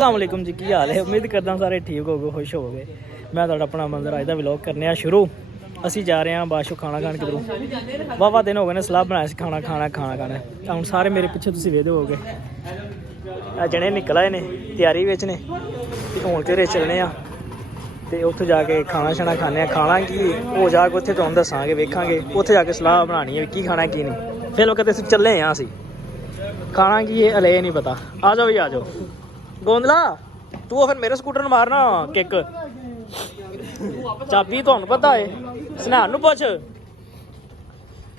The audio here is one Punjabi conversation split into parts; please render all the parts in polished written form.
अस्सलामुअलैकुम जी, की हाल है। उम्मीद करदा सारे ठीक हो गए, खुश हो गए। मैं तुहाडा अपना मंजर अज दा व्लॉग करने आ शुरू। ਅਸੀਂ ਜਾ ਰਹੇ ਹਾਂ ਬਾਸ਼ੋ ਖਾਣਾ ਖਾਣ ਕਿਧਰੋਂ। ਵਾਵਾ ਦਿਨ ਹੋ ਗਏ ਨੇ ਸਲਾਹ ਬਣਾਇਆ ਸੀ ਖਾਣਾ ਹੁਣ ਸਾਰੇ ਮੇਰੇ ਪਿੱਛੇ ਤੁਸੀਂ ਵੇਖਦੇ ਹੋਗੇ ਆ ਜਣੇ ਨਿਕਲ ਆਏ ਨੇ ਤਿਆਰੀ ਵਿੱਚ ਨੇ ਤੇ ਹੁਣ ਘਰੇ ਚੱਲਣੇ ਆ ਤੇ ਉੱਥੇ ਜਾ ਕੇ ਖਾਣਾ ਛਾਣਾ ਖਾਣੇ ਆ। ਖਾਣਾ ਕੀ ਉਹ ਜਾ ਕੇ ਉੱਥੇ ਤੁਹਾਨੂੰ ਦੱਸਾਂਗੇ, ਵੇਖਾਂਗੇ ਉੱਥੇ ਜਾ ਕੇ ਸਲਾਹ ਬਣਾਉਣੀ ਹੈ ਕੀ ਖਾਣਾ ਕੀ ਨਹੀਂ। ਫਿਰ ਕਦੇ ਅਸੀਂ ਚੱਲੇ ਹਾਂ, ਅਸੀਂ ਖਾਣਾ ਕੀ ਇਹ ਹਲੇ ਨਹੀਂ ਪਤਾ। ਆ ਜਾਓ ਵੀ ਆ ਜਾਓ। ਗੋਂਦਲਾ ਤੂੰ ਫਿਰ ਮੇਰੇ ਸਕੂਟਰ ਨੂੰ ਮਾਰਨਾ ਕਿੱਕ ਚਾਬੀ ਤੁਹਾਨੂੰ ਪਤਾ ਏ। ਸਨਾਨ ਨੂੰ ਪੁੱਛ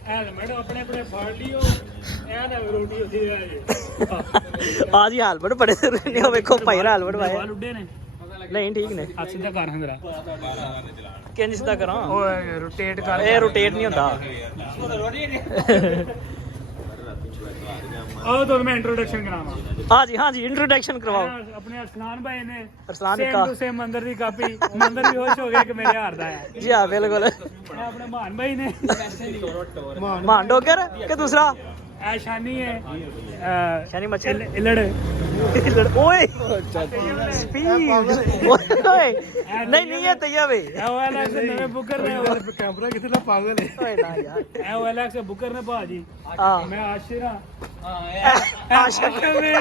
ਹੈਲਮਟ ਆਪਣੇ ਆਪਣੇ ਫੜ ਲਿਓ ਐ ਨਾ ਰੋਟੀ ਉੱਥੇ ਆ ਜੇ ਆ ਜੀ। ਹੈਲਮਟ ਬੜੇ ਨੇ ਵੇਖੋ ਭਾਈ ਹੈਲਮਟ ਪਾਇਆ ਲੁੱਡੇ ਨੇ। ਨਹੀਂ ਠੀਕ ਨੇ। ਆ ਸਿੱਧਾ ਕਰ ਹੰਦਰਾ ਕਿੰਜ ਸਿੱਧਾ ਕਰਾਂ ਉਹ ਰੋਟੇਟ ਕਰ। ਇਹ ਰੋਟੇਟ ਨਹੀਂ ਹੁੰਦਾ। आओ तो मैं इंट्रोडक्शन करावा। हाँ जी इंट्रोडक्शन करवाओ। अपने अरसलान भाई ने सेम मंदिर दी कापी मंदिर भी खुश हो गया कि मेरे हार दा है। जी हाँ बिल्कुल। अपने मान भाई ने मान डोगर के दूसरा शानी है शानी मच्छर इलड़ ओए स्पीड ओए नहीं है तैया भाई ओएलएक्स से नवे बुकर ने कैमरा कितना पागल है। ओए ना यार ए ओएलएक्स से बुकर ने भाजी मैं आशिरा आशिक में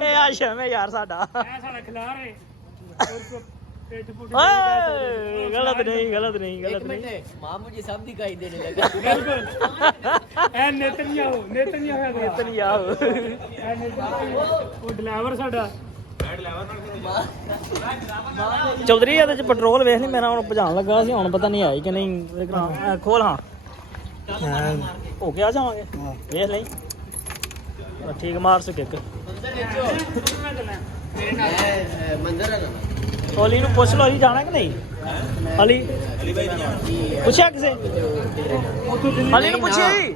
ए आशिक में यार साडा ए साडा खिलार है गलत नहीं मामू जी सब दिखाई देने लगा। बिल्कुल ए नेतन्याहू वो ड्राइवर साडा चौधरी ਇਹਦੇ ਚ ਪੈਟਰੋਲ ਵੇਖ ਲਈ ਮੇਰਾ ਹੁਣ ਭਜਾਣ ਲੱਗਾ ਸੀ। ਹੁਣ ਪਤਾ ਨਹੀਂ ਆਈ ਕਿ ਨਹੀਂ। ਖੋਲ ਹਾਂ ਹੋ ਕੇ ਆ ਜਾਵਾਂਗੇ ਵੇਖ ਲਈ ਠੀਕ ਮਾਰ ਸਕੇ ਇੱਕ ਅਲੀ ਨੂੰ ਪੁੱਛ ਲਓ ਅਲੀ ਜਾਣਾ ਕਿ ਨਹੀਂ। ਅਲੀ ਪੁੱਛਿਆ ਕਿਸੇ ਅਲੀ ਨੂੰ ਪੁੱਛਿਆ ਜੀ।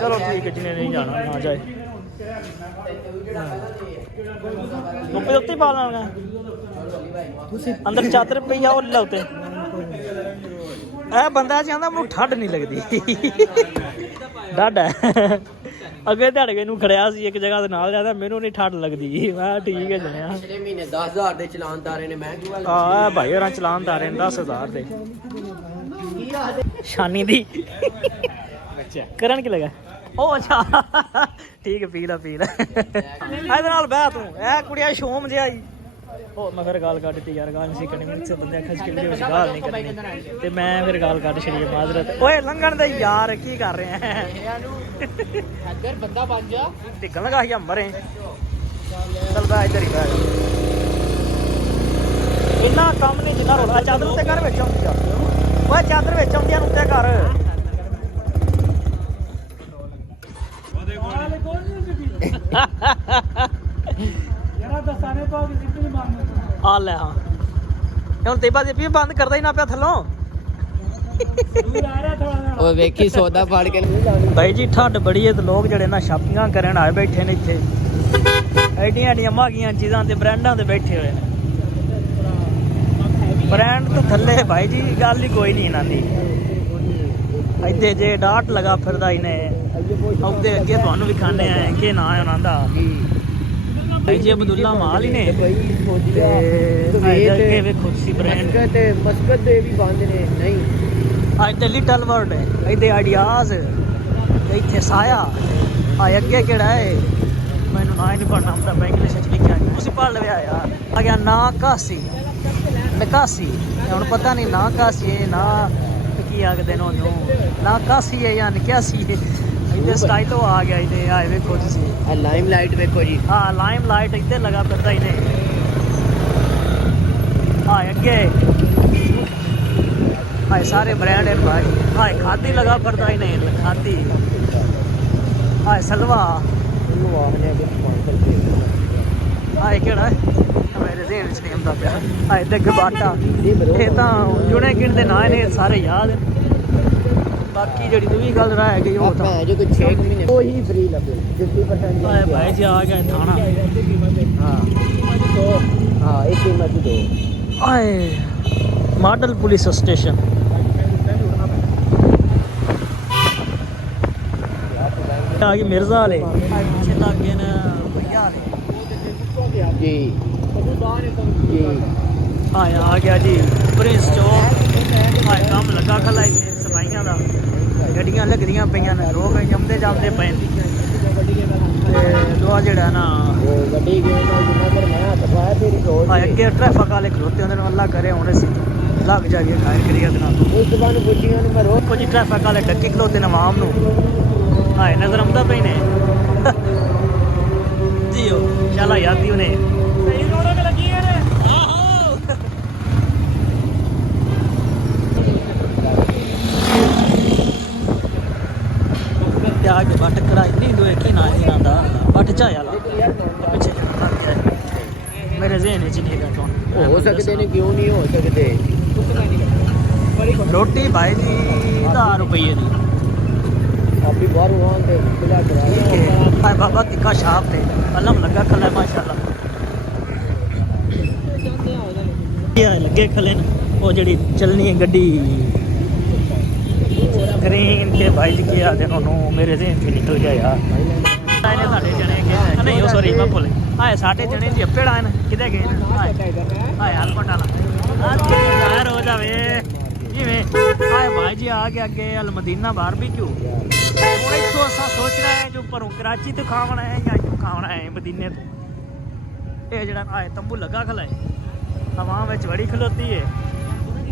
ਚਲੋ ਠੀਕ ਹੈ ਜਿਹਨੇ ਨਹੀਂ ਜਾਣਾ ਨਾ ਜਾਏ। ਧੁੱਪੇ ਉੱਤੇ ਪਾ ਲਾਂਗਾ ਅੰਦਰ ਚਾਦਰ ਪਈ ਆ ਉਹ ਲਾਉਤੇ। ਇਹ ਬੰਦਾ ਚਾਹੁੰਦਾ ਮੈਨੂੰ ਠੰਡ ਨਹੀਂ ਲੱਗਦੀ ਡਾਢਾ ਅੱਗੇ ਧੜਕੇ ਨੂੰ ਖੜਿਆ ਸੀ ਇੱਕ ਜਗ੍ਹਾ ਦੇ ਨਾਲ ਜਾਂਦਾ ਮੈਨੂੰ ਨਹੀਂ ਠੰਡ ਲੱਗਦੀ। ਮੈਂ ਠੀਕ ਹੈ ਜਣਿਆ ਪਿਛਲੇ ਮਹੀਨੇ 10,000 ਦੇ ਚਲਾਨਦਾਰੇ ਨੇ। ਮੈਂ ਕਿਹਾ ਆ ਭਾਈ ਹੋਰਾਂ ਚਲਾਨਦਾਰੇ ਨੇ 10,000 ਦੇ ਸ਼ਾਨੀ ਦੀ ਕਰਨ ਕੀ ਲਗਾ ਉਹ ਅੱਛਾ ਠੀਕ ਹੈ ਪੀ ਲੈ ਇਹਦੇ ਨਾਲ ਬਹਿ ਤੂੰ। ਇਹ ਕੁੜੀਆਂ ਸ਼ੋਮ ਜਿਹਾ ਜੀ ਉਹ ਮੈਂ ਫਿਰ ਗਾਲ ਕੱਢ ਦਿੱਤੀ ਯਾਰ। ਗਾਲ ਨਹੀਂ ਸੀ ਕੱਢਣੀ ਮੈਨੂੰ ਬੰਦੇ ਖਿੱਚ ਕੇ ਵੀਡੀਓ ਵਿੱਚ ਗਾਲ ਨਹੀਂ ਕੱਢਣੀ ਤੇ ਮੈਂ ਫਿਰ ਗਾਲ ਕੱਢ ਛੜੀ ਮਾਜ਼ਰਤ। ਓਏ ਲੰਘਣ ਦੇ ਯਾਰ ਕੀ ਕਰ ਰਹੇ ਹੈ ਇੱਧਰ ਬੰਦਾ ਬਣ ਜਾ ਟਿਕਣ ਲਗਾ ਹੀ ਮਰੇ ਚੱਲਦਾ ਇੱਧਰ ਹੀ ਬੈਠ ਇੰਨਾ ਕੰਮ ਨਹੀਂ ਜਿੰਨਾ ਰੋਲਾ। ਚਾਦਰ ਉੱਤੇ ਕਰ ਵਿੱਚ ਆਉਂਦੀ ਆ ਓਏ ਚਾਦਰ ਵਿੱਚ ਆਉਂਦੀਆਂ ਨੂੰ ਉੱਤੇ ਕਰ ਆ ਲੈ ਹਾਂ ਹੁਣ ਤੇਬਾ ਦੇ ਪੀ ਬੰਦ ਕਰਦਾ ਹੀ ਨਾ ਪਿਆ ਥੱਲੋਂ ਉਹ ਵੇਖੀ ਸੌਦਾ ਫੜ ਕੇ ਭਾਈ ਜੀ ਠੰਡ ਬੜੀ ਹੈ ਤੇ ਲੋਕ ਜਿਹੜੇ ਨਾ ਸ਼ਾਪਿੰਗਾਂ ਕਰਨ ਆਏ ਬੈਠੇ ਨੇ ਇੱਥੇ ਐਡੀਆਂ ਐਡੀਆਂ ਮਹਿੰਗੀਆਂ ਚੀਜ਼ਾਂ ਤੇ ਬ੍ਰਾਂਡਾਂ ਤੇ ਬੈਠੇ ਹੋਏ ਨੇ। ਬ੍ਰਾਂਡ ਤੋਂ ਥੱਲੇ ਭਾਈ ਜੀ ਗੱਲ ਹੀ ਕੋਈ ਨਹੀਂ ਇਹਨਾਂ ਦੀ। ਇੱਥੇ ਜੇ ਡਾਟ ਲਗਾ ਫਿਰਦਾ ਇਹਨੇ ਉਹਦੇ ਅੱਗੇ ਤੁਹਾਨੂੰ ਵੀ ਖਾਣੇ ਆਏ ਕਿ ਨਾ ਉਹਨਾਂ ਦਾ ਭਾਈ ਜੀ ਅਬਦੁੱਲਾ ਮਾਲ ਹੀ ਨੇ ਤੇ ਵੇਖੋ ਤੁਸੀਂ ਬ੍ਰਾਂਡ ਤੇ ਮਸਕਤ ਦੇ ਵੀ ਬੰਦ ਨੇ। ਨਹੀਂ ਅੱਜ ਤੇ ਲਿਟਲ ਵਰਡ ਹੈ ਇੱਥੇ ਆਈਡੀਆਜ਼ ਇੱਥੇ ਸਾਇਆ ਆ ਅੱਗੇ ਕਿਹੜਾ ਹੈ ਮੈਨੂੰ ਨਾ ਹੀ ਨਹੀਂ ਪੜਨਾ ਹੁੰਦਾ। ਇੰਗਲਿਸ਼ ਵਿੱਚ ਲਿਖਿਆ ਤੁਸੀਂ ਪੜ੍ਹ ਲਵਿਆ ਯਾਰ। ਆ ਗਿਆ ਨਾ ਕਾਸੀ ਨਿਕਾਸੀ ਹੁਣ ਪਤਾ ਨਹੀਂ ਨਾ ਕਾਸੀ ਹੈ ਨਾ ਕੀ ਆਖਦੇ ਨੇ ਉਹਨੂੰ ਨਾ ਕਾਸੀ ਹੈ ਜਾਂ ਨਿਕਾਸੀ ਹੈ। ਇੱਥੇ ਸਟਾਈਲ ਤੋਂ ਆ ਗਿਆ ਇਹਦੇ ਆਏ ਵੇਖੋ ਤੁਸੀਂ ਲਾਈਮ ਲਾਈਟ ਵੇਖੋ ਜੀ। ਹਾਂ ਲਾਈਮ ਲਾਈਟ ਇੱਥੇ ਲਗਾ ਫਿਰਦਾ ਇਹਨੇ ਆਏ ਅੱਗੇ ਆਏ ਸਾਰੇ ਬ੍ਰਾਂਡ ਹੈ ਭਾਈ। ਆਏ ਖਾਦੀ ਲਗਾ ਫਿਰਦਾ ਇਹਨੇ ਖਾਦੀ ਆਏ ਸਲਵਾ ਆਏ ਕਿਹੜਾ ਮੇਰੇ ਜ਼ੇਨ ਵਿੱਚ ਨਹੀਂ ਆਉਂਦਾ ਪਿਆ। ਆਏ ਤੇ ਗਬਾਟਾ ਇਹ ਤਾਂ ਜੁਣੇ ਗਿਣ ਦੇ ਨਾਂ ਨੇ ਸਾਰੇ ਯਾਦ। ਬਾਕੀ ਜਿਹੜੀ ਦੂਜੀ ਗੱਲ ਰਹਿ ਗਈ ਉਹ ਤਾਂ ਜੇ ਕੋਈ 6 ਮਹੀਨੇ ਉਹੀ ਫ੍ਰੀ ਲੱਗੇ 50% ਆਏ ਭਾਈ ਜੀ ਆ ਗਿਆ ਥਾਣਾ। ਹਾਂ ਇੱਕ ਕੀਮਤ ਦੋ ਆਏ ਮਾਡਲ ਪੁਲਿਸ ਸਟੇਸ਼ਨ ਆ ਗਈ ਮਿਰਜ਼ਾ ਵਾਲੇ ਪਿੱਛੇ ਤਾਂ ਅੱਗੇ ਨੇ ਭਈਆ ਵਾਲੇ जी जी ਆ ਗਿਆ ਜੀ ਪ੍ਰਿੰਸ ਚੌਕ। ਆਏ ਕੰਮ ਲੱਗਾ ਖਲਾ ਇੱਥੇ ਸਫਾਈਆਂ ਦਾ, ਗੱਡੀਆਂ ਲੱਗਦੀਆਂ ਪਈਆਂ ਨੇ, ਲੋਕ ਜੰਮਦੇ ਜਾਂਦੇ ਪਏ ਨੇ। ਤੇ ਦੁਆ ਜਿਹੜਾ ਨਾ गड्डी के नंबर मैं सफाया तेरी रोड ਆ ਅੱਗੇ ਟ੍ਰੈਫਿਕ ਵਾਲੇ ਖਲੋਤੇ ਹੁੰਦੇ ਨੇ, ਅੱਲਾ ਕਰੇ ਹੁਣ ਅਸੀਂ ਲੱਗ ਜਾਈਏ ਖਾਇਰ ਕਰੀਏ ਉਹਦੇ ਨਾਲ। उस दुकान बुढ़िया ने मैं रोड ਕੁਝ ਟ੍ਰੈਫਿਕ ਵਾਲੇ ਡੱਕੇ ਖਲੋਤੇ ਨੇ ਆਵਾਮ ਨੂੰ। ਆਏ ਨਜ਼ਰ ਆਉਂਦਾ ਪਈ ਨੇ ਜੀਓ ਚਲਾ ਯਾਦੀ ਉਹਨੇ ਸਹੀ ਰੋਡ ਤੇ ਲੱਗੀ ਨੇ। ਆਹੋ ਤੇ ਆਗੇ ਬੱਟ ਕਰਾਈ ਨਹੀਂ ਦੋਏ ਕੀ ਨਾ ਇਹਨਾਂ ਦਾ ਬੱਟ ਚਾਇਆ ਲਾ ਪਿੱਛੇ ਲੱਗ ਗਿਆ ਮੇਰੇ ਜ਼ਿਹਨ ਵਿੱਚ ਨਹੀਂ ਹੈਗਾ ਕੌਣ हो सकते ने क्यों नहीं हो सकते ਰੋਟੀ ਭਾਈ ਦੀ 10 ਰੁਪਏ ਦੀ। आप भी बाहर वहां से खुला करा ਹਾਏ ਬਾਬਾ ਤਿੱਖਾ ਸ਼ਾਪ ਤੇ ਅਲਮ ਲੱਗਾ ਖਲਾ ਮਾਸ਼ਾਅੱਲਾ। ਇਹ ਲੱਗੇ ਖਲੇ ਨੇ ਉਹ ਜਿਹੜੀ ਚੱਲਣੀ ਹੈ ਗੱਡੀ ਗ੍ਰੀਨ ਤੇ ਭਾਈ ਜੀ ਕੀ ਆਦੇ ਉਹਨੂੰ ਮੇਰੇ ਜ਼ਿਹਨ ਤੋਂ ਨਿਕਲ ਗਿਆ ਯਾਰ। ਇਹਨੇ ਸਾਡੇ ਜਣੇ ਗਏ ਨਹੀਂ ਉਹ ਸੌਰੀ ਮੈਂ ਭੁੱਲ ਹਾਏ ਸਾਡੇ ਜਣੇ ਜੀ ਅੱਪੇ ਡਾਨ ਕਿਤੇ ਗਏ ਨੇ ਹਾਏ ਹਲਪਟਾ ਨਾ ਯਾਰ ਹੋ ਜਾਵੇ ਜਿਵੇਂ ਹਾਏ ਭਾਈ ਜੀ ਆ ਕੇ ਅੱਗੇ ਅਲ ਮਦੀਨਾ ਬਾਰਬੀਕਿਊ ਹੁਣ ਇੱਥੋਂ ਅਸਾਂ ਸੋਚ ਰਹੇ ਹਾਂ ਜੋ ਪਰੋਂ ਕਰਾਚੀ ਤੋਂ ਖਾਵਣਾ ਹੈ ਜਾਂ ਇੱਥੋਂ ਖਾਵਣਾ ਹੈ ਮਦੀਨੇ ਤੋਂ। ਇਹ ਜਿਹੜਾ ਆਏ ਤੰਬੂ ਲੱਗਾ ਖਲਾ ਹੈ ਹਵਾ ਵਿੱਚ ਬੜੀ ਖਲੋਤੀ ਹੈ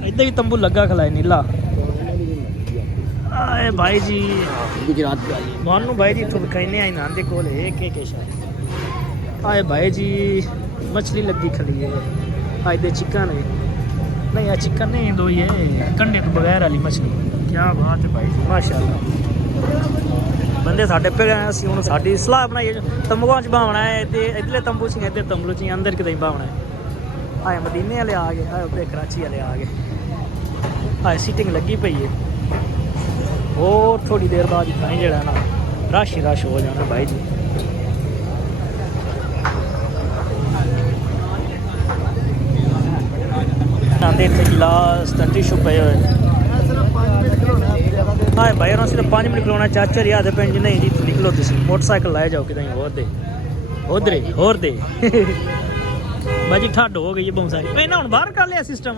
ਇੱਦਾਂ ਹੀ ਤੰਬੂ ਲੱਗਾ ਖਲਾ ਹੈ ਨੀਲਾ। ਆਏ ਭਾਈ ਜੀ गुजरात वाली ਤੁਹਾਨੂੰ ਭਾਈ ਜੀ ਇੱਥੋਂ ਵਿਖਾਈਨੇ ਆਏ ਨਾਂ ਦੇ ਕੋਲ ਇੱਕ ਸ਼ਾਇਦ। ਆਏ ਭਾਈ ਜੀ ਮਛਲੀ ਲੱਗੀ ਖੜੀ ਹੈ ਅੱਜ ਦੇ ਚਿਕਨ ਹੈ नहीं यार चिकन नहीं दो ये कंडे तो बगैर वाली मछली क्या बात है भाई माशाल्लाह। बंदे साढ़े पे गए ਅਸੀਂ ਹੁਣ ਸਾਡੀ ਸਲਾਹ ਬਣਾਈ ਤੰਬੂਆਂ 'ਚ ਬਾਵਣਾ ਹੈ ਤੇ ਇਧਰਲੇ ਤੰਬੂ 'ਚ ਇੱਧਰ ਤੰਬੂ 'ਚ ਅੰਦਰ ਕਿਤੇ ਬਾਵਣਾ ਹੈ। ਆਏ ਮਦੀਨੇ ਵਾਲੇ ਆ ਗਏ ਆਏ ਉੱਤੇ ਕਰਾਚੀ ਵਾਲੇ ਆ ਗਏ। ਆਏ ਸੀਟਿੰਗ ਲੱਗੀ ਪਈ ਹੈ ਹੋਰ ਥੋੜੀ ਦੇਰ ਬਾਅਦ ਹੀ ਜਿਹੜਾ ਨਾ ਰਸ਼ ਹੋ ਜਾਣਾ ਭਾਈ ਜੀ। ਆਂਦੇ ਇੱਥੇ ਗਲਾਸ ਟਿਸ਼ੂ ਪਏ ਹੋਏ ਹਾਂ ਭਾਈ ਉਹਨਾਂ ਸਿਰਫ 5 ਮਿੰਟ ਖਲੋਣਾ ਚਾਚਾ ਰਿਆ ਦੇ ਪਿੰਡ ਨਹੀਂ ਜੀ ਇੱਥੋਂ ਨਿਕਲੋ ਤੁਸੀਂ ਮੋਟਰਸਾਈਕਲ ਲਾਏ ਜਾਓ ਕਿਤੇ ਹੋਰ ਦੇ ਬਾਜੀ ਠੱਡ ਹੋ ਗਈ ਬਹੁਤ ਸਾਰੀ ਇਹਨਾਂ ਹੁਣ ਬਾਹਰ ਕਰ ਲਿਆ ਸਿਸਟਮ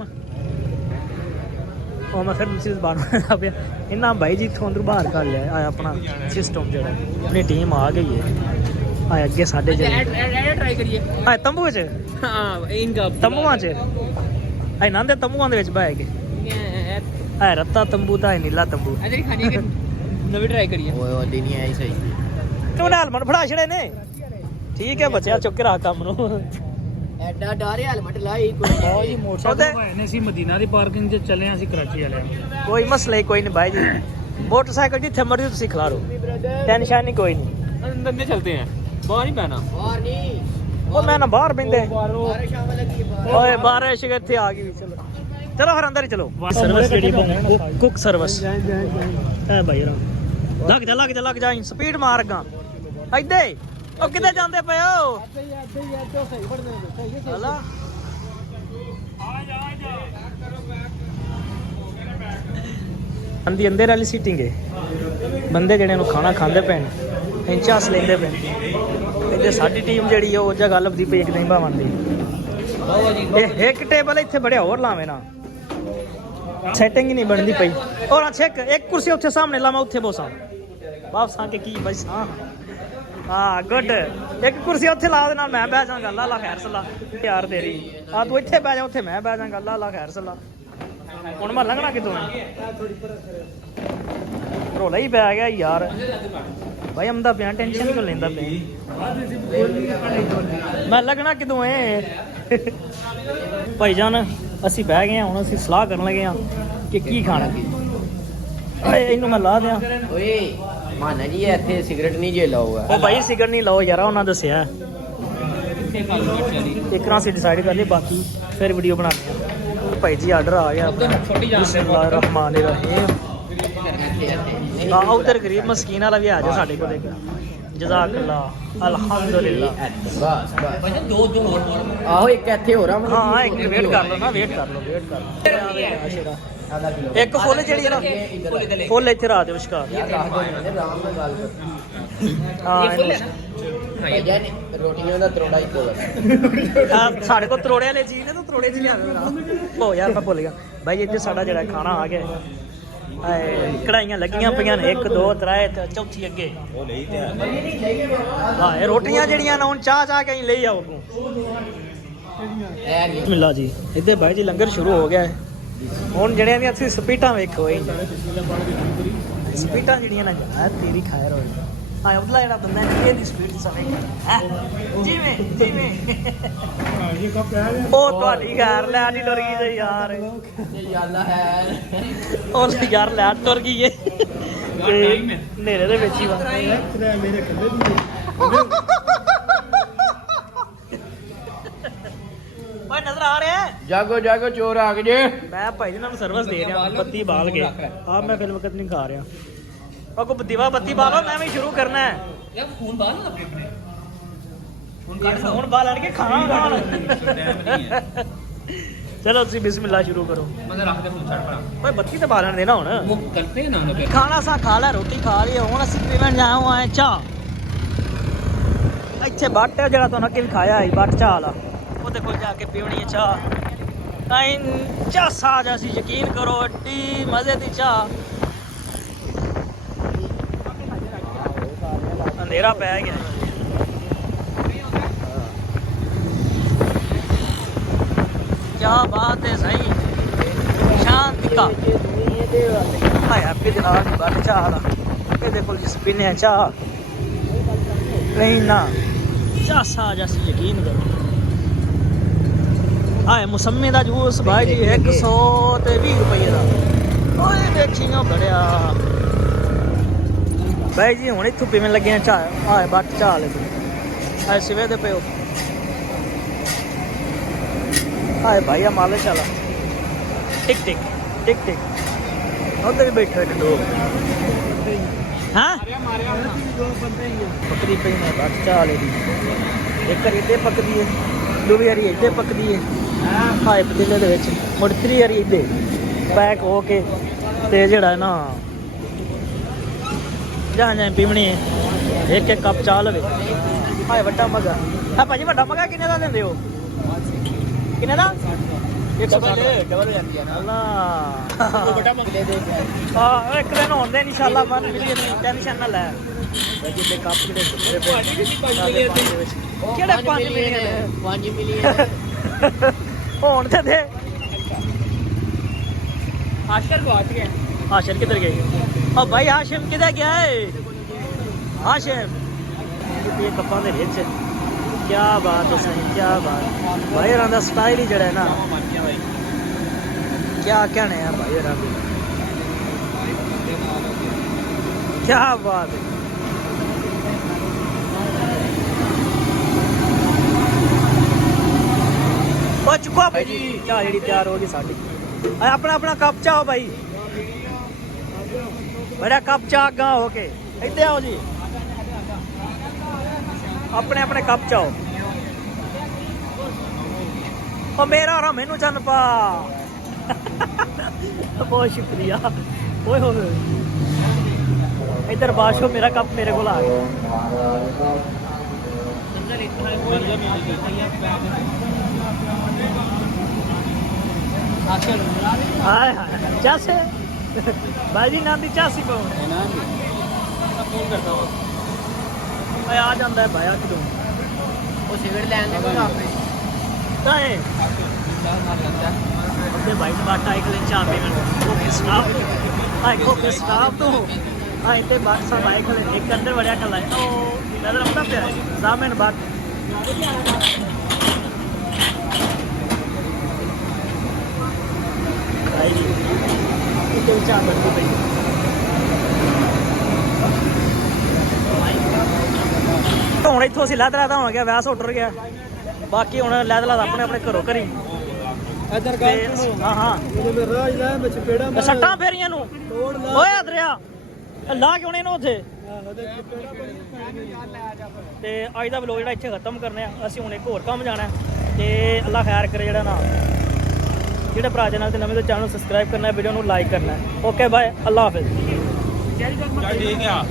ਉਹ ਮੈਂ ਫਿਰ ਦੂਸਰੀ ਬਾਹਰ ਪਿਆ ਇਹਨਾਂ ਭਾਈ ਜੀ ਇੱਥੋਂ ਅੰਦਰ ਬਾਹਰ ਕਰ ਲਿਆ ਆਇਆ ਆਪਣਾ ਸਿਸਟਮ ਜਿਹੜਾ ਆਪਣੀ ਟੀਮ ਆ ਗਈ ਹੈ। ਆਏ ਅੱਗੇ ਸਾਡੇ ਜਿਹੜੇ ट्राई करिए ਆਏ ਤੰਬੂ 'ਚ हां इनका ਤੰਬੂਆਂ 'ਚ ਆਏ ਨਾਂ ਦੇ ਤੰਬੂਆਂ ਦੇ ਵਿੱਚ ਬਹਿ ਗਏ ਆਏ ਰੱਤਾ ਤੰਬੂ ਦਾ ਨੀਲਾ ਤੰਬੂ अजरी खाने के नवी ट्राई करिए ओए ओ दिन ही आई सही ਤੂੰ ਨਾਲ ਮਨ ਫੜਾ ਛੜੇ ਨੇ ਠੀਕ ਹੈ ਬੱਚਿਆ ਚੁੱਕ ਕੇ ਰੱਖ ਕੰਮ ਨੂੰ ਐਡਾ ਡਾਰੇ ਹੈਲਮਟ ਲਾਈ ਕੋਈ ਬਹੁਤ ਹੀ ਮੋਟਰਸਾਈਕਲ ਭਾਈ ਨੇ ਅਸੀਂ ਮਦੀਨਾ ਦੀ ਪਾਰਕਿੰਗ 'ਚ ਚੱਲੇ ਹਾਂ ਅਸੀਂ ਕਰਾਚੀ ਵਾਲੇ ਕੋਈ ਮਸਲਾ ਹੀ ਕੋਈ ਨਹੀਂ ਭਾਈ ਜੀ ਮੋਟਰਸਾਈਕਲ ਜਿੱਥੇ ਮਰਜ਼ੀ ਤੁਸੀਂ ਖਿਲਾਰੋ ਟੈਨਸ਼ਨ ਨਹੀਂ ਕੋਈ ਨਹੀਂ अंदर नहीं चलते हैं बाहर नहीं बहना ਬਾਹਰ ਨਹੀਂ ਉਹ ਮੈਂ ਨਾ ਬਾਹਰ ਬਿੰਦੇ ਬਾਰਿਸ਼ ਆਵੇ ਲੱਗੀ ਬਾਹਰ ਓਏ ਬਾਰਿਸ਼ ਕਿੱਥੇ ਆ ਗਈ ਚਲੋ ਚਲੋ ਫਿਰ ਅੰਦਰ ਹੀ ਚਲੋ ਸਰਵਿਸ ਜਿਹੜੀ ਕੁੱਕ ਸਰਵਿਸ ਹੈ ਭਾਈ ਲੱਗ ਜਾ ਸਪੀਡ ਮਾਰ ਗਾ ਇੱਦੇ ਉਹ ਕਿੱਥੇ ਜਾਂਦੇ ਪਏ ਹੋ ਹਲਾ ਅੰਦਰ ਵਾਲੀ ਸੀਟਿੰਗ ਹੈ ਬੰਦੇ ਜਿਹੜੇ ਨੂੰ ਖਾਣਾ ਖਾਂਦੇ ਪਏ ਨੇ ਇੰਚਾਸ ਲੈਂਦੇ ਪਏ ਇੱਥੇ ਸਾਡੀ ਟੀਮ ਜਿਹੜੀ ਉਹ ਜਗ੍ਹਾ ਲੱਭਦੀ ਪਈ ਇੱਕ ਨਹੀਂ ਭਾਵਨ ਦੀ ਇਹ ਇੱਕ ਟੇਬਲ ਇੱਥੇ ਬੜਿਆ ਹੋਰ ਲਾਵੇਂ ਨਾ ਸੈਟਿੰਗ ਹੀ ਨਹੀਂ ਬਣਦੀ ਪਈ ਔਰ ਅੱਛਾ ਇੱਕ ਕੁਰਸੀ ਉੱਥੇ ਸਾਹਮਣੇ ਲਾਵਾਂ ਉੱਥੇ ਬੋਸਾਂ ਵਾਪਸ ਆ ਕੇ ਕੀ ਬਸ ਹਾਂ ਗੁੱਡ ਇੱਕ ਕੁਰਸੀ ਉੱਥੇ ਲਾ ਦੇ ਨਾਲ ਮੈਂ ਬਹਿ ਜਾਵਾਂਗਾ ਅੱਲਾ ਖੈਰ ਸਲਾ ਯਾਰ ਤੇਰੀ ਆ ਤੂੰ ਇੱਥੇ ਬਹਿ ਜਾ ਉੱਥੇ ਮੈਂ ਬਹਿ ਜਾਵਾਂਗਾ ਅੱਲਾ ਖੈਰ ਸਲਾ ਹੁਣ ਮੈਂ ਲੰਘਣਾ ਕਿਦੋਂ ਰੋਲਾ ਹੀ ਪੈ ਗਿਆ ਯਾਰ ਭਾਈ ਅਮਦਾ ਪਿਆ ਟੈਨਸ਼ਨ ਕਿਉਂ ਲੈਂਦਾ ਪਿਆ ਮੈਂ ਲੱਗਣਾ ਕਿਦੋਂ ਏ ਭਾਈ ਜਾਨ ਅਸੀਂ ਬਹਿ ਗਏ ਹੁਣ ਅਸੀਂ ਸਲਾਹ ਕਰਨ ਲੱਗੇ ਆ ਕਿ ਕੀ ਖਾਣਾ ਓਏ ਇਹਨੂੰ ਮੈਂ ਲਾ ਦਿਆਂ ਓਏ ਮਾਨਾ ਜੀ ਇੱਥੇ ਸਿਗਰਟ ਨਹੀਂ ਜੇ ਲਾਓਗਾ ਉਹ ਭਾਈ ਸਿਗਰਟ ਨਹੀਂ ਲਾਓ ਯਾਰ ਉਹਨਾਂ ਦੱਸਿਆ ਇੱਕ ਰਾਂ ਅਸੀਂ ਡਿਸਾਈਡ ਕਰ ਲਈ ਬਾਕੀ ਫਿਰ ਵੀਡੀਓ ਬਣਾਉਂਦੇ ਆ ਭਾਈ ਜੀ ਆਰਡਰ ਆ ਗਿਆ ਬਿਸਮਿਲ੍ਲਾਹਿਰ ਰਹਿਮਾਨਿਰ ਰਹੀਮ ਆ ਉਧਰ ਗਰੀਬ ਮਸਕੀਨ ਵਾਲਾ ਵੀ ਆ ਜਾ ਸਾਡੇ ਕੋਲ ਜਜ਼ਾਕੱਲਾ ਅਲਹਮਦੁਲਿਲਾ। ਬਸ ਆਹੋ ਇੱਕ ਇੱਥੇ ਹੋ ਰਹਾ ਹਾਂ ਇੱਕ ਵੇਟ ਕਰ ਲਓ ਨਾ, ਵੇਟ ਕਰ ਲਓ। ਇੱਕ ਫੁੱਲ ਜਿਹੜੀ ਹੈ ਨਾ, ਫੁੱਲ ਇੱਥੇ ਰਾਤ ਦੇ ਵਿਚਕਾਰ। ਹਾਂ ਰੋਟੀਆਂ ਦਾ ਤਰੋੜਾ ਹੀ ਕੋਲ ਸਾਡੇ ਕੋਲ ਤਰੋੜੇ ਵਾਲੇ ਚੀਜ਼ ਨੇ ਤਾਂ ਤਰੋੜੇ ਚ ਲਿਆ ਦੇਣਾ। ਉਹ ਯਾਰ ਮੈਂ ਭੁੱਲ ਗਿਆ ਬਾਈ, ਇੱਥੇ ਸਾਡਾ ਜਿਹੜਾ ਖਾਣਾ ਆ ਗਿਆ। ਕੜਾਈਆਂ ਲੱਗੀਆਂ ਪਈਆਂ ਨੇ 1 2 3 ਤੇ ਚੌਥੀ ਅੱਗੇ। ਹਾਂ ਇਹ ਰੋਟੀਆਂ ਜਿਹੜੀਆਂ ਨਾ ਹੁਣ ਚਾਹ ਕੇ ਲਈ ਆਓ ਤੂੰ। ਬਿਸਮਿਲ੍ਲਾ ਜੀ, ਇੱਥੇ ਬਾਈ ਜੀ ਲੰਗਰ ਸ਼ੁਰੂ ਹੋ ਗਿਆ ਹੈ। ਹੁਣ ਜਿਹੜਿਆਂ ਦੀਆਂ ਅਸੀਂ ਸਪੀਟਾਂ ਵੇਖੋ, ਇਹ ਸਪੀਟਾਂ ਜਿਹੜੀਆਂ ਨਾ ਯਾਰ ਤੇਰੀ ਖੈਰ ਹੋਏ। ਹਾਂ ਉਹਦਾ ਜਿਹੜਾ ਬੰਦਾ ਇਹਦੀ ਸਪੀਡ ਸਮੇਂ ਜਿਵੇਂ ਉਹ ਤੁਹਾਡੀ ਯਾਰ ਲੈ ਨਹੀਂ ਡਰ ਗਈ ਤੇ ਯਾਰ ਉਹ ਯਾਰ ਲੈ ਟੁਰ ਗਈ ਏ ਨੇਰੇ ਦੇ ਵਿੱਚ ਹੀ ਵਾ। ਓਏ ਨਜ਼ਰ ਆ ਰਿਹਾ ਜਾਗੋ ਜਾਗੋ ਚੋਰ ਆ ਗਏ। ਮੈਂ ਭਾਈ ਜੀ ਨੂੰ ਸਰਵਿਸ ਦੇ ਰਿਹਾ, ਬੱਤੀ ਬਾਲ ਕੇ ਆ ਮੈਂ ਫਿਲਮ ਵਕਤ ਨਹੀਂ ਖਾ ਰਿਹਾ। ਉਹ ਕੋ ਬੱਤੀ ਬਾਲੋ, ਮੈਂ ਵੀ ਸ਼ੁਰੂ ਕਰਨਾ ਹੈ ਯਾਰ ਫੋਨ ਬਾਹਰ ਨਾ ਆਪਣੇ ਹੁਣ ਬਾਲ ਕੇ ਖਾਣਾ ਚਲੋ ਤੁਸੀਂ ਬਿਸਮਿਲ੍ਲਾ ਸ਼ੁਰੂ ਕਰੋ। ਮੈਂ ਰੱਖ ਦੇ ਫੋਨ ਛੱਡ ਪੜਾ। ਓਏ ਬੱਤੀ ਤੇ ਬਾਲਣ ਦੇ ਨਾ ਹੁਣ। ਮੁੱਕ ਕਰਤੇ ਨਾ ਨਾ ਖਾਣਾ ਸਾ ਖਾ ਲੈ, ਰੋਟੀ ਖਾ ਲਈ। ਹੁਣ ਅਸੀਂ ਪੀਵਣ ਜਾਉਂ ਆਏ ਚਾਹ। ਇੱਥੇ ਬੱਟ ਹੈ ਜਿਹੜਾ ਤੁਹਾਨੂੰ ਅੱਗੇ ਵੀ ਖਾਇਆ ਸੀ, ਬੱਟ ਚਾਹ ਵਾਲਾ, ਉਹਦੇ ਕੋਲ ਜਾ ਕੇ ਪੀਣੀ ਹੈ ਚਾਹ। ਤਾਂ ਚਾਹ ਸਾਜ ਅਸੀਂ ਯਕੀਨ ਕਰੋ ਏਡੀ ਮਜ਼ੇ ਦੀ ਚਾਹ। ਅੰਧੇਰਾ ਪੈ ਗਿਆ। क्या बात है सही शांति का आया पे दिन आज बात चाह ये देखो जिस पीने चाह नहीं ना चाह सा जैसे यकीन करो। आए मौसमी का जूस भाई जी 120 रुपये का। ओए देखियो बड़िया भाई जी हुण इत्थों पीवन लगे चाह। आए बट चाह ले आए सिवे दे पे हाय भाई मालिश वाला टिक टिक टिक टिक उधर भी बैठे लोग। हाँ पकदी पई मैं बट चाह ले दी। एक बार इधे पकदी है, दूसरी बारी इधे पकदी है। हाय पतीले दे विच मुड़ त्री बारी इधे पैक हो के ते जेड़ा है ना जहाँ जहाँ पीवनी है एक एक कप चाह लवे। हाय वड्डा मगा है भाजी, वड्डा मगा किन्ने दा दिंदे हो? किन्ने दा? 160 डबल जाती है ना अल्लाह। वो बड़ा मगले दे हां एक दिन होंदे इंशाल्लाह मन मिलिए टेंशन ना ले। भाई ये कप किने सुधरे पे केड़े 5 मिलियन होन ते आशिर पहुंच गए। आशिर किधर गए? ओ भाई हाशिम किधर गया है? हाशिम ये कपां दे विच क्या बात है सही, क्या बात भाई रंदा स्टाइल ही जड़ा है ना क्या कहने हैं भाई रंदा क्या बात है। ओ चुका भाई जी चाह जी तैयार होगी साडी। अपना अपना कप चाहो भाई, बड़ा कप चाह गा होके इधर आओ जी। अपने अपने कप चाहो। और मेरा और मैनू चन पा बहुत शुक्रिया। ओए हो इधर बाशो मेरा कप मेरे को आ गया। हाय हाय चासे भाई नाम दी चासी को फोन करता हूँ आ जाता है भाया किलों वो सिगरेट लेने को आपने काहे अपने भाई ने बाटा एक ले चाह पे ओके स्टाफ हाय ओके स्टाफ तो हाय ते बात सब बाइक ले एक अंदर बढ़िया कर लाए तो नजर अपना पे सामने बात भाई तो चाह बनती भाई ਹੁਣ ਇੱਥੋਂ ਅਸੀਂ ਲੈਦਲਾ ਦਾ ਹੋ ਗਿਆ ਵਿਆਹ ਉੱਟਰ ਗਿਆ। ਬਾਕੀ ਹੁਣ ਲੈਦਲਾ ਦਾ ਆਪਣੇ ਆਪਣੇ ਘਰੋਂ ਘਰੀ ਇੱਧਰ ਗੱਲ ਸੁਣੋ। ਹਾਂ ਹਾਂ ਮੇਰੇ ਰਾਜ ਲੈ ਵਿੱਚ ਪੇੜਾ ਮਾਰ ਸੱਟਾਂ ਫੇਰੀਆਂ ਨੂੰ ਓਏ ਅਦਰਿਆ ਲਾ ਕਿਉਂ ਨੇ ਇਹਨੂੰ ਉੱਥੇ ਤੇ ਅੱਜ ਦਾ ਵਲੋਗ ਜਿਹੜਾ ਇੱਥੇ ਖਤਮ ਕਰਨੇ ਆ। ਅਸੀਂ ਹੁਣ ਇੱਕ ਹੋਰ ਕੰਮ ਜਾਣਾ ਹੈ ਤੇ ਅੱਲਾ ਖੈਰ ਕਰੇ ਜਿਹੜਾ ਨਾ ਜਿਹੜੇ ਭਰਾ ਚੈਨਲ ਤੇ ਨਵੇਂ ਤੋਂ ਚੈਨਲ ਨੂੰ ਸਬਸਕ੍ਰਾਈਬ ਕਰਨਾ ਹੈ, ਵੀਡੀਓ ਨੂੰ ਲਾਈਕ ਕਰਨਾ ਹੈ। ਓਕੇ ਬਾਏ, ਅੱਲਾ ਹਾਫਿਜ਼। ਠੀਕ ਆ।